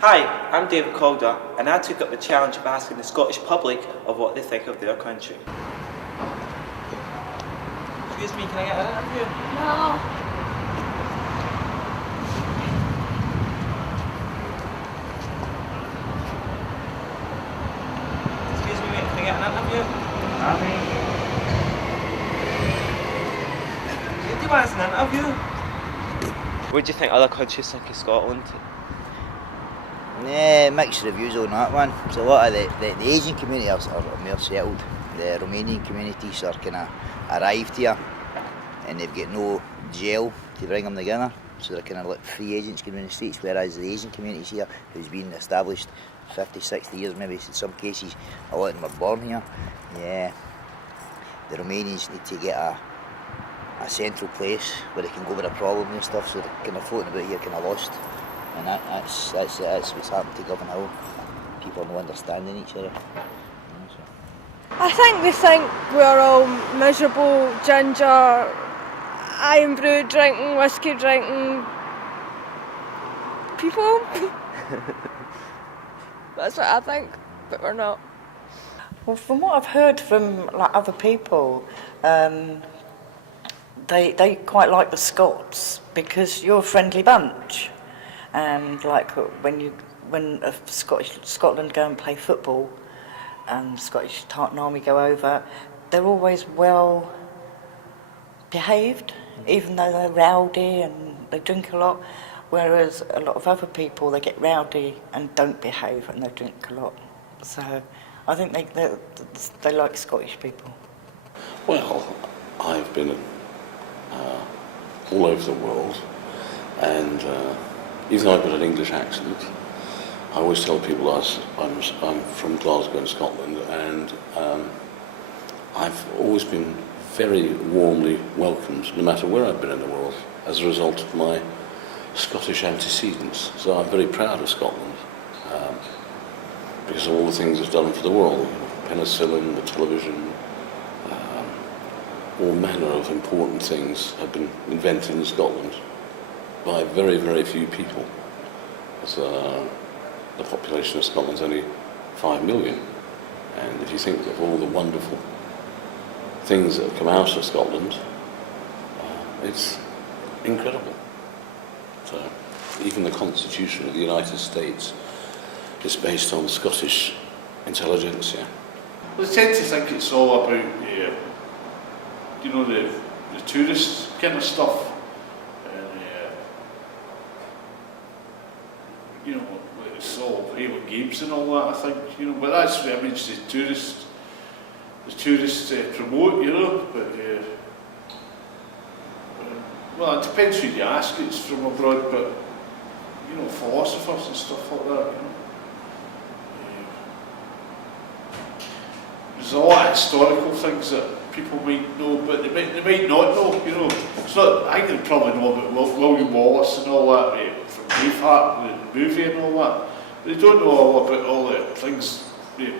Hi, I'm David Calder, and I took up the challenge of asking the Scottish public of what they think of their country. Excuse me, can I get an interview? No. Excuse me, mate, can I get an interview? Do you want an interview? What do you think other countries think of Scotland? Yeah, mixed reviews on that one. So a lot of the Asian community are more settled. The Romanian communities are kind of arrived here and they've got no jail to bring them together. So they're kind of like free agents going in the streets, whereas the Asian communities here, who's been established 50, 60 years, maybe in some cases, a lot of them were born here. Yeah, the Romanians need to get a central place where they can go with a problem and stuff, so they're kind of floating about here kind of lost. And that's what's happened to Govan Hill. People not understanding each other. I think they think we're all miserable, ginger, iron brew drinking, whiskey drinking people. That's what I think, but we're not. Well, from what I've heard from like other people, they quite like the Scots because you're a friendly bunch, and like when Scotland go and play football, and Scottish Tartan Army go over, they're always well behaved, even though they're rowdy and they drink a lot. Whereas a lot of other people, they get rowdy and don't behave and they drink a lot. So I think they like Scottish people. Well, I've been all over the world, and even though I've got an English accent, I always tell people I'm from Glasgow in Scotland, and I've always been very warmly welcomed, no matter where I've been in the world, as a result of my Scottish antecedents. So I'm very proud of Scotland, because of all the things it's done for the world. Penicillin, the television, all manner of important things have been invented in Scotland by very, very few people. The population of Scotland's only 5 million, and if you think of all the wonderful things that have come out of Scotland, it's incredible. So even the Constitution of the United States is based on Scottish intelligentsia. Well, they tend to think it's all about the tourist kind of stuff, and it's all Raven Games and all that, I think, but that's the image the tourists promote, but well, it depends who you ask, it's from abroad, but philosophers and stuff like that, there's a lot of historical things that people might know, but they might not know, It's not, I think they probably know about William Wallace and all that, from Braveheart, the movie and all that. But they don't know all about all the things, the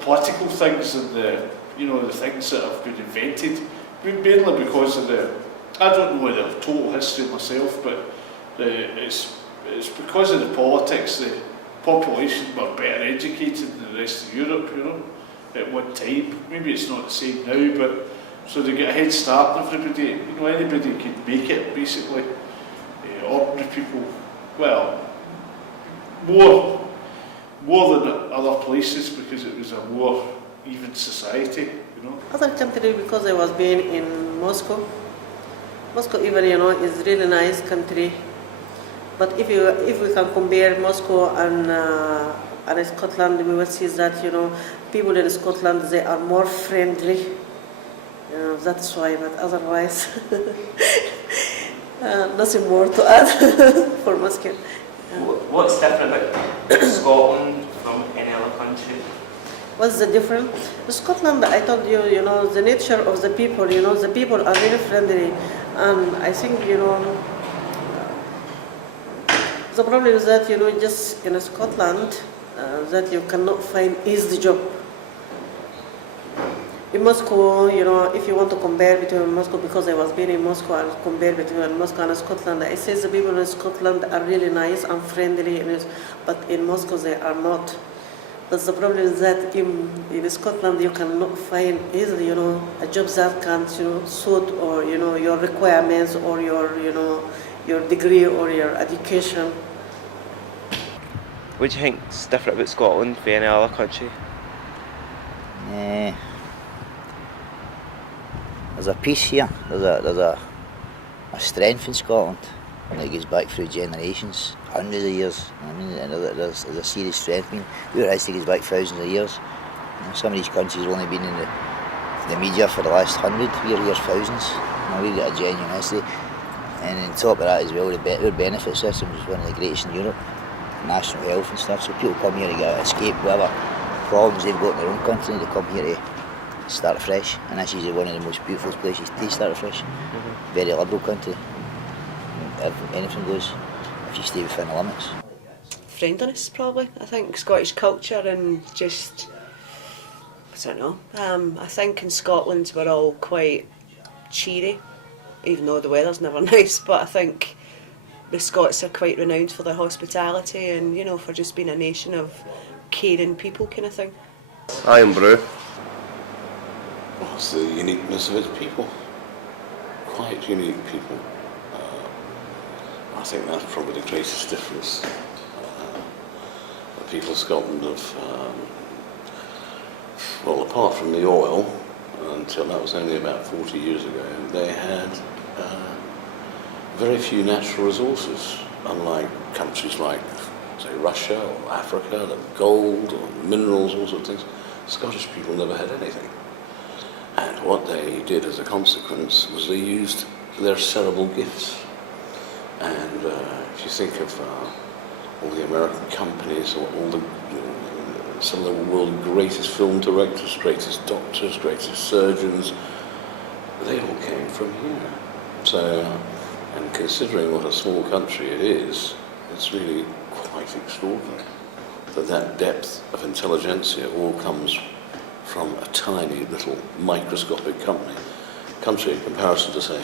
political things and the things that have been invented, mainly because of I don't know the total history myself, but it's because of the politics. The population were better educated than the rest of Europe, at one time. Maybe it's not the same now, but so they get a head start on everybody. Anybody can make it, basically. Ordinary people, well, more than other places, because it was a more even society, Other country, because I was born in Moscow. Moscow even, is really nice country. But if we can compare Moscow and Scotland, we will see that, people in Scotland, they are more friendly. That's why, but otherwise, nothing more to add for Moscow. What's different about Scotland from any other country? What's the difference? In Scotland, I told you, the nature of the people, the people are very friendly. And I think, the problem is that, just in Scotland, that you cannot find easy job. Moscow, if you want to compare between Moscow, because I was been in Moscow, I'll compare between Moscow and Scotland. I say the people in Scotland are really nice and friendly, but in Moscow they are not. But the problem is that in Scotland you cannot find easily, a job that can, suit or your requirements or your degree or your education. What do you think's different about Scotland than any other country? There's a peace here. There's a strength in Scotland that goes back through generations, hundreds of years. I mean, there's a serious strength. I mean, our history goes back thousands of years. Some of these countries have only been in the media for the last 100 years, thousands. We've got a genuine history. And on top of that as well, our benefit system is one of the greatest in Europe. National health and stuff. So people come here to get escape whatever problems they've got in their own country. They come here to start afresh. And this is one of the most beautiful places to start afresh. Very liberal country. Anything goes if you stay within the limits. Friendliness, probably. I think Scottish culture and just, I don't know. I think in Scotland we're all quite cheery, even though the weather's never nice. But I think the Scots are quite renowned for their hospitality and for just being a nation of caring people, kind of thing. I am Brew. It's the uniqueness of its people. Quite unique people. I think that's probably the greatest difference. The people of Scotland have, apart from the oil, until that was only about 40 years ago, they had very few natural resources, unlike countries like, say, Russia or Africa, the gold or minerals, all sorts of things. Scottish people never had anything. And what they did as a consequence was they used their cerebral gifts. And if you think of all the American companies, or all the some of the world's greatest film directors, greatest doctors, greatest surgeons, they all came from here. So, and considering what a small country it is, it's really quite extraordinary that depth of intelligentsia all comes from a tiny little microscopic country in comparison to, say,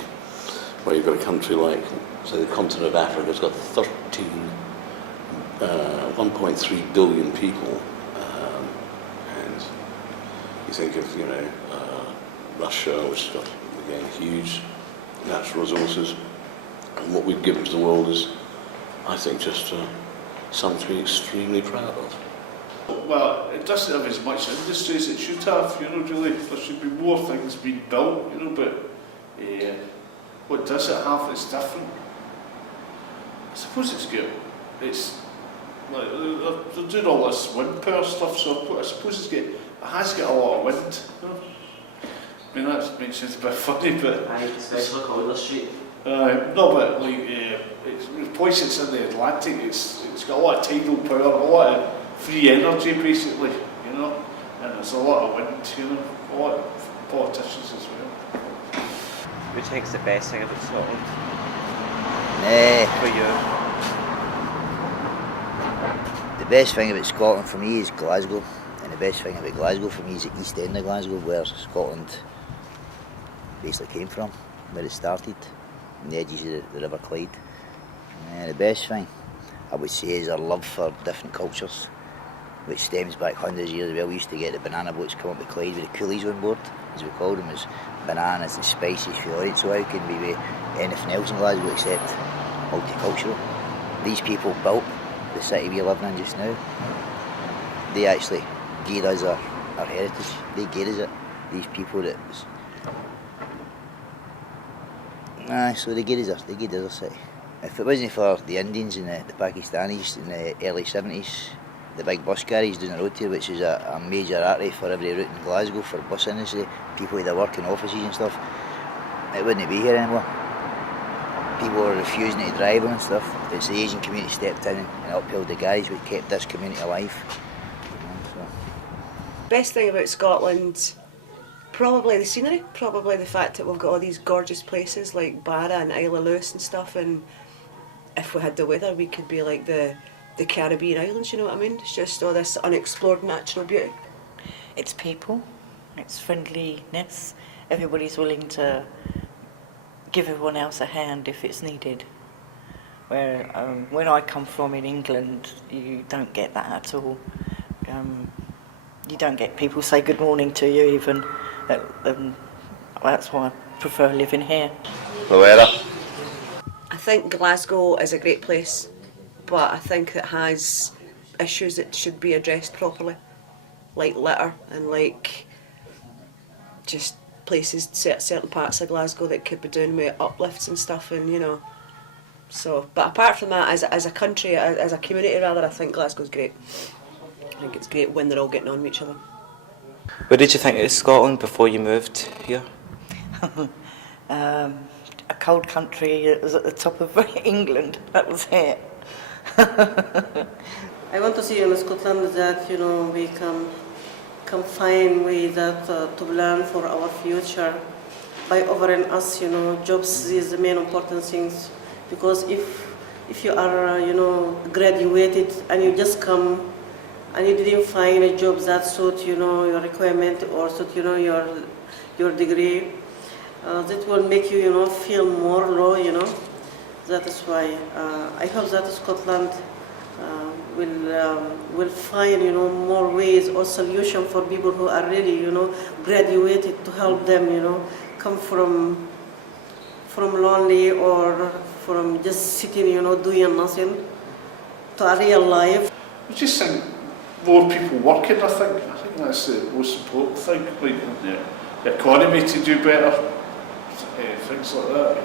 where you've got a country like, say, the continent of Africa has got 1.3 billion people, and you think of, Russia, which has got, again, huge natural resources, and what we've given to the world is, I think, just something to be extremely proud of. Well, it doesn't have as much industry as it should have, really. There should be more things being built, but what does it have that's different? I suppose it's good. It's like they're doing all this wind power stuff, so I suppose it has got a lot of wind. I mean, that makes it a bit funny, but Especially Calder Street. no, but it's the place it's in the Atlantic. It's got a lot of tidal power, a lot of free energy, basically, and there's a lot of wind, a lot of politicians as well. What do you think's the best thing about Scotland? For you? The best thing about Scotland for me is Glasgow, and the best thing about Glasgow for me is the east end of Glasgow, where Scotland basically came from, where it started, on the edges of the River Clyde. The best thing I would say is our love for different cultures, which stems back hundreds of years ago. We used to get the banana boats come up the Clyde with the coolies on board, as we called them, as bananas and spices for it. So how can we be anything else in Glasgow except multicultural? These people built the city we're living in just now. They actually gave us our heritage. They gave us it. These people that was... so they gave us our city. If it wasn't for the Indians and the Pakistanis in the early 70s, the big bus carriages down the road here, which is a major artery for every route in Glasgow for bus industry, people that work in offices and stuff, it wouldn't be here anymore. People were refusing to drive them and stuff. It's the Asian community stepped in and upheld the guys, which kept this community alive. Best thing about Scotland, probably the scenery, probably the fact that we've got all these gorgeous places like Barra and Isle of Lewis and stuff, and if we had the weather we could be like the Caribbean islands, you know what I mean? It's just all this unexplored natural beauty. It's people. It's friendliness. Everybody's willing to give everyone else a hand if it's needed. Where when I come from in England, you don't get that at all. You don't get people say good morning to you even. That's why I prefer living here. The weather. I think Glasgow is a great place, but I think it has issues that should be addressed properly, like litter and like just places, certain parts of Glasgow that could be doing with uplifts and stuff, and you know. So, but apart from that, as a country, as a community rather, I think Glasgow's great. I think it's great when they're all getting on with each other. What did you think of Scotland before you moved here? A cold country. It was at the top of England. That was it. I want to see in Scotland that we can find ways that to plan for our future by offering us jobs. These are the main important things, because if you are graduated and you just come and you didn't find a job that suit your requirement or suit your degree, that will make you feel more low. That is why I hope that Scotland will find more ways or solution for people who are really graduated, to help them come from lonely or from just sitting doing nothing to a real life. I just think more people working. I think that's the most important thing. Like the economy to do better, things like that.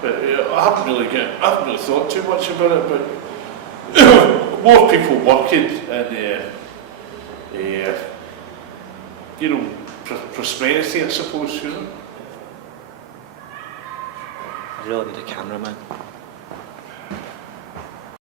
But I haven't really thought too much about it. But more people working and prosperity, I suppose. I really need a cameraman.